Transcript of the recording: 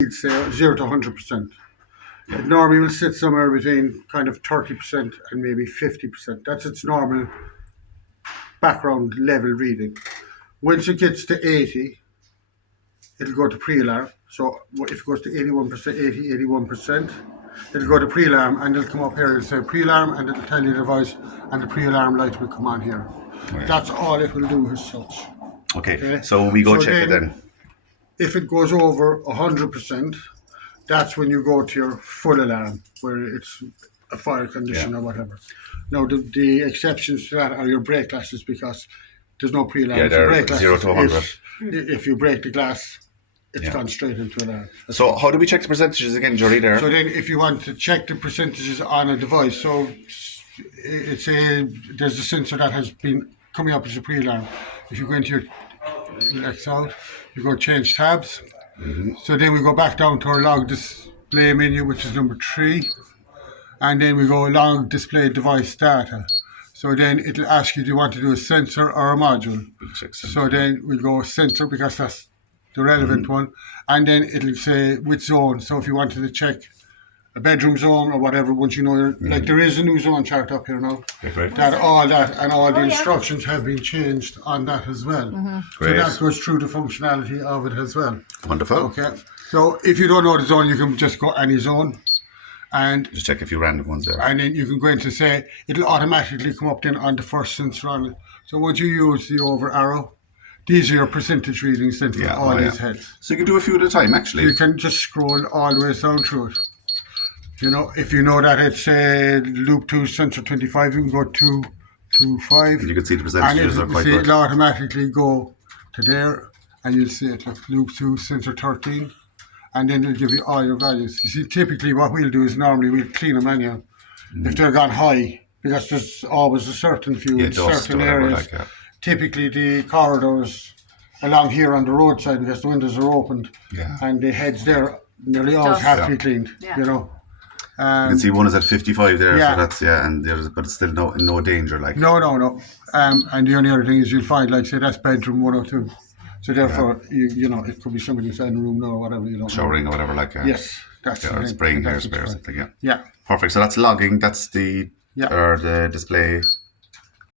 It's 0 to 100%. It normally will sit somewhere between kind of 30% and maybe 50%. That's its normal background level reading. Once it gets to 80, it'll go to pre-alarm. So if it goes to 81%, 80, 81%, it'll go to pre-alarm and it'll come up here and say pre-alarm and it'll tell you the voice and the pre-alarm light will come on here. Right. That's all it will do as such. Okay, so we go check it then. If it goes over 100%, that's when you go to your full alarm, where it's a fire condition or whatever. Now, the exceptions to that are your brake glasses, because there's no pre-alarm. Yeah, they're brake glasses, 0 to 100. If you break the glass, it's gone straight into alarm. So how do we check the percentages again, Jody, there? So then if you want to check the percentages on a device, so there's a sensor that has been coming up as a pre-alarm. If you go into your X out, you go change tabs. So then we go back down to our log display menu, which is number 3. And then we go log display device data. So then it'll ask you, do you want to do a sensor or a module? So then we go sensor, because that's the relevant one. And then it'll say which zone. So if you wanted to check a bedroom zone or whatever, once you know, like there is a new zone chart up here now. Great. All the instructions have been changed on that as well. So that goes through the functionality of it as well. Wonderful. Okay. So if you don't know the zone, you can just go any zone. And just check a few random ones there. And then you can go in to say, it'll automatically come up then on the first sensor on it. So once you use the over arrow, these are your percentage readings then for all these heads. So you can do a few at a time, actually. You can just scroll all the way down through it. You know, if you know that it's loop 2 sensor 25, you can go 2, 2, 5. And you can see the percentages are quite good. It'll automatically go to there, and you'll see it like loop 2 sensor 13. And then it'll give you all your values. You see, typically what we'll do is normally we'll clean them anyhow. If they're gone high, because there's always a certain few in certain areas. Typically the corridors along here on the roadside, because the windows are opened, and the heads there nearly always have to be cleaned, you know. You can see one is at 55 there, so that's, and there's, but it's still no danger, like. No. And the only other thing is you'll find, like, say, that's bedroom 102. So therefore, you know, it could be somebody inside the room now or whatever, you know. Showering or whatever, like. Yes, that's or spraying hairspray or something, Yeah. Perfect. So that's logging. That's the or the display